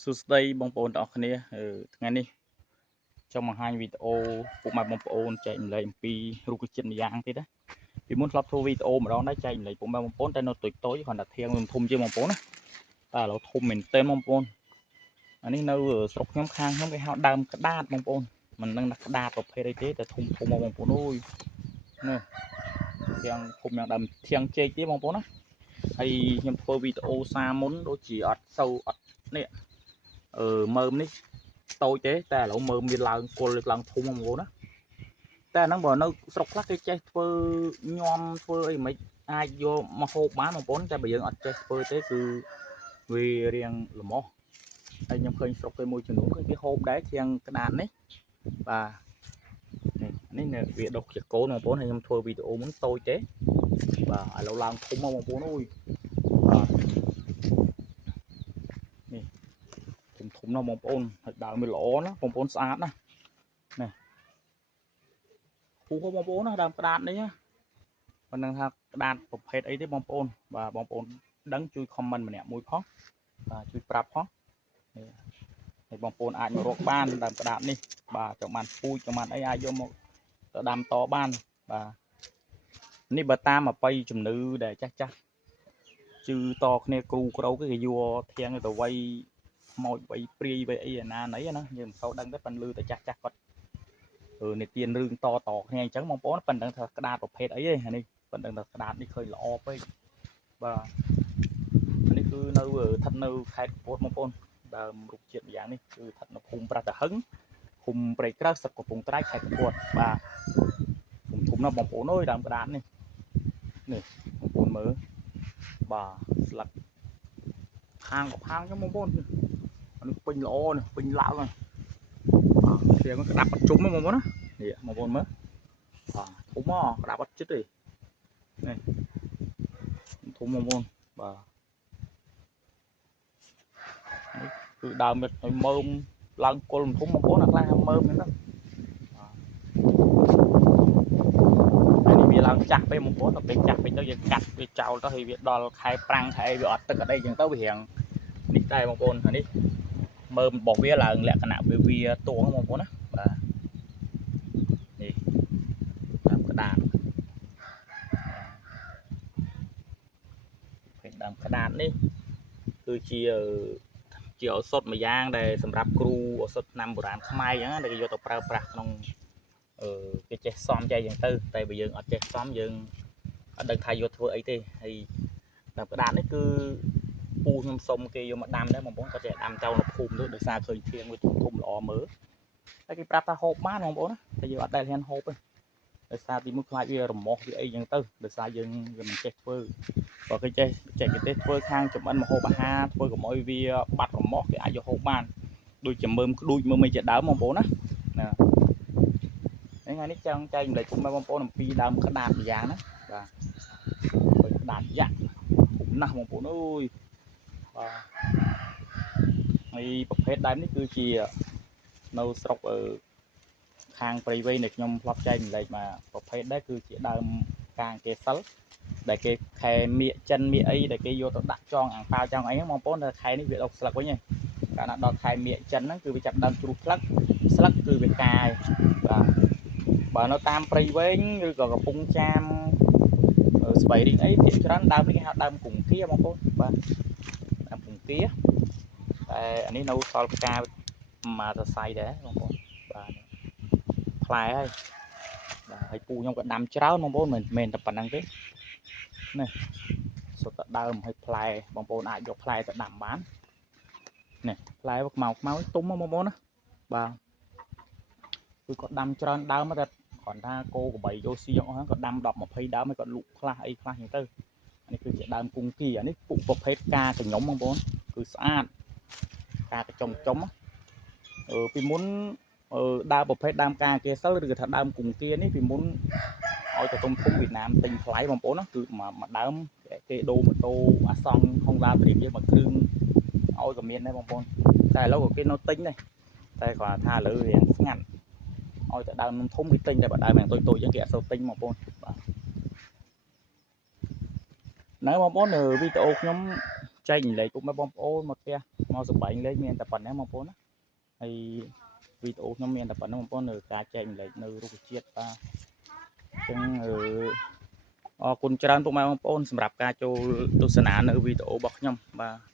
សួស្តីបងប្អូនទាំងអស់គ្នាថ្ងៃនេះចង់បង្ហាញវីដេអូពុកម៉ែបងប្អូនចែកម្លែកអំពីរុក្ខជាតិម្យ៉ាងទៀតណាពីមុនធ្លាប់ធ្វើវីដេអូម្ដងដែរចែកម្លែកពុកម៉ែបងប្អូនតែនៅតូចៗគ្រាន់តែធៀងធំជាងបងប្អូនណាតែឥឡូវធំមែនទែនបងប្អូនអានេះនៅស្រុកខ្ញុំខាងខ្ញុំគេហៅដើមក្តាតបងប្អូនមិនដឹងថាក្តាតប្រភេទអីទេតែធំមកបងប្អូនអើយនេះធាងធំយ៉ាងដើមធាងចេកទេបងប្អូនណាហើយខ្ញុំធ្វើវីដេអូសារមុនដូចជាអត់នេះមើមនេះតូចទេតែឥឡូវមើមមានឡើងគល់ឡើងធំបងប្អូនណាតែហ្នឹងបើនៅស្រុកខ្លះគេចេះធ្វើញោមធ្វើអីមិនអាចយកមកហូបបានបងប្អូនតែបើយើងអត់ចេះធ្វើទេគឺវារៀងល្មោះហើយខ្ញុំឃើញស្រុកគេមួយចំនួនគេហូបដែរធាងក្តាតនេះបាទនេះវាដុះជាកូនបងប្អូនហើយខ្ញុំធ្វើវីដេអូមុនតូចទេបាទឥឡូវឡើងធំមកបងប្អូនអើយបាទនេះធំណាស់បងប្អូនហើយដើមវាល្អណាបងប្អូនស្អាតណានេះគូបងប្អូនណាដើមក្តាតនេះមិនដឹងថាក្តាតប្រភេទអីទេបងប្អូនបាទបងប្អូនដឹងជួយខមមិនម្នាក់មួយផងបាទជួយប្រាប់ផងនេះហើយបងប្អូនអាចមករកបានដើមក្តាតនេះបាទចង់បានពូជចង់បានអីអាចយកមកទៅដាំតបានបាទនេះបើតាមអបិយជំនឿដែលចាស់ជឿតគ្នាគ្រូក្រៅគេយកធាងទៅវៃខ្មោចវៃព្រាយវៃអីណាណីណាយើងមិនសូវដឹងទេប៉ិនលឺតែចាស់គាត់និទានរឿងតគ្នាអញ្ចឹងបងប្អូនប៉ិនដឹងថាក្តាតប្រភេទអីទេនេះប៉ិនដឹងថាក្តាតនេះឃើញល្អពេកបាទនេះគឺនៅស្ថិតនៅខេត្តកំពតបងប្អូនដើមរុក្ខជាតិម្យ៉ាងនេះគឺស្ថិតនៅភូមិប្រាសាទហឹងភូមិព្រៃក្រើសស្រុកកំពង់ត្រែកខេត្តកំពតបាទធំណាស់បងប្អូនអើយដើមក្តាតនេះបងប្អូនមើលបាទស្លឹកផាងក៏ផាងចឹងបងប្អូនអានេះពេញល្អនេះពេញឡើងហ្នឹងវាក្តាប់អត់ជុំហ្នឹងបងប្អូនណានេះបងប្អូនមើលបាទធំមកក្តាប់អត់ជិតទេនេះធំបងប្អូនបាទនេះគឺដើមឲ្យមើមឡើងគល់ធំបងប្អូនអាខ្លះមើមហ្នឹងហើយនេះវាឡើងចាស់ពេកបងប្អូនដល់ពេលចាស់ពេកទៅយើងកាត់វាចោលទៅហើយវាដល់ខែប្រាំងខែវាអត់ទឹកអត់អីចឹងទៅវារៀងនេះដែរបងប្អូនអានេះមើមរបស់វាឡើងលក្ខណៈវាទងបងប្អូនណាបាទនេះដើមក្តាតដើមក្តាតនេះគឺជាឱសថមួយយ៉ាងដែលសម្រាប់គ្រូឱសថឆ្នាំបុរាណខ្មែរអញ្ចឹងដែលគេយកទៅប្រើប្រាស់ក្នុងគេចេះសំចែកអញ្ចឹងទៅតែបើយើងអត់ចេះសំយើងអត់ដឹងថាយកធ្វើអីទេហើយដើមក្តាតនេះគឺពូខ្ញុំសុំគេយកមកដាំដែរបងប្អូនគាត់ចេះដាំចោលនៅភូមិទៅដោយសារឃើញធាងវាធំល្អមើលហើយគេប្រាប់ថាហូបបានបងប្អូនណាតែយើងអត់ដែលហ៊ានហូបទេដោយសារទីមួយខ្លាចវារមាស់វាអីចឹងទៅដោយសារយើងមិនចេះធ្វើបើគេចេះគេទេធ្វើខាងចម្អិនម្ហូបអាហារធ្វើកុំឲ្យវាបាត់រមាស់គេអាចយកហូបបានដូចជាមើមក្ដួចមើមអីជាដើមបងប្អូនណាថ្ងៃនេះចង់ចែកម្លែកពុកម៉ែបងប្អូនអំពីដើមក្តាតម្យ៉ាងណាបាទក្តាតយ៉ាក់ធំណាស់បងប្អូនអើយបាទហើយប្រភេទដើមនេះគឺជានៅស្រុកខាងព្រៃវែងដែលខ្ញុំធ្លាប់ចែកម្លែកមកប្រភេទដែរគឺជាដើមកាងគេសិលដែលគេខែមៀកចិនមៀកអីដែលគេយកទៅដាក់ចងអាំងប៉ាវចង់អីហ្នឹងបងប្អូនតែខែនេះវាដុះស្លឹកវិញហ្នឹងកាលណាដល់ខែមៀកចិនហ្នឹងគឺវាចាប់ដើមជ្រុះស្លឹកគឺវាកាយបាទបើនៅតាមព្រៃវែងឬក៏កំពង់ចាមស្បៃរីងអីភាគច្រើនដើមនេះគេហៅដើមគង្គាបងប្អូនបាទដើមគង្គាតែអានេះនៅសល់ផ្កាមកសរសៃដែរបងប្អូនបាទផ្លែហើយបាទហើយពូខ្ញុំក៏ដាំច្រើនបងប្អូនមិនមែនតែប៉ុណ្្នឹងទេនេះសុទ្ធតែដើមហើយផ្លែបងប្អូនអាចយកផ្លែទៅដាំបាននេះផ្លែខ្មៅទុំបងប្អូនណាបាទគឺគាត់ដាំច្រើនដើមតែគ្រាន់ថាគោក្របីយកស៊ីអស់ហ្នឹងក៏ដាំ10 20ដើមហើយគាត់លក់ខ្លះអីខ្លះហ្នឹងទៅនេះគឺជាដើមគង្គាអានេះពុកប្រភេទការកញ្ញុំបងប្អូនគឺស្អាតការកញ្ចំពីមុនដើមប្រភេទដើមការគេសិលឬក៏ថាដើមគង្គានេះពីមុនឲ្យទៅធំវៀតណាមទិញថ្លៃបងប្អូនណាគឺមួយដើមគេដូរម៉ូតូអាសង់ហុងឡាព្រីមយើងមកគ្រឿងឲ្យក៏មានដែរបងប្អូនតែឥឡូវក៏គេនៅទិញដែរតែគាត់ថាឥឡូវរៀងស្ងាត់ឲ្យតែដើមធំគេទិញតែបើដើមយ៉ាងតូចអញ្ចឹងគេអត់សូវទិញបងប្អូនបាទណែបងប្អូនវីដេអូខ្ញុំចែកម្លែកពុកម៉ែបងប្អូនមកផ្ទះ មកសបែងលេខមានតែប៉ុណ្ណេះបងប្អូនណាហើយវីដេអូខ្ញុំមានតែប៉ុណ្ណឹងបងប្អូននៅការចែកម្លែកនៅរុក្ខជាតិបាទអញ្ចឹងអរគុណច្រើនពុកម៉ែបងប្អូនសម្រាប់ការចូលទស្សនានៅវីដេអូរបស់ខ្ញុំបាទ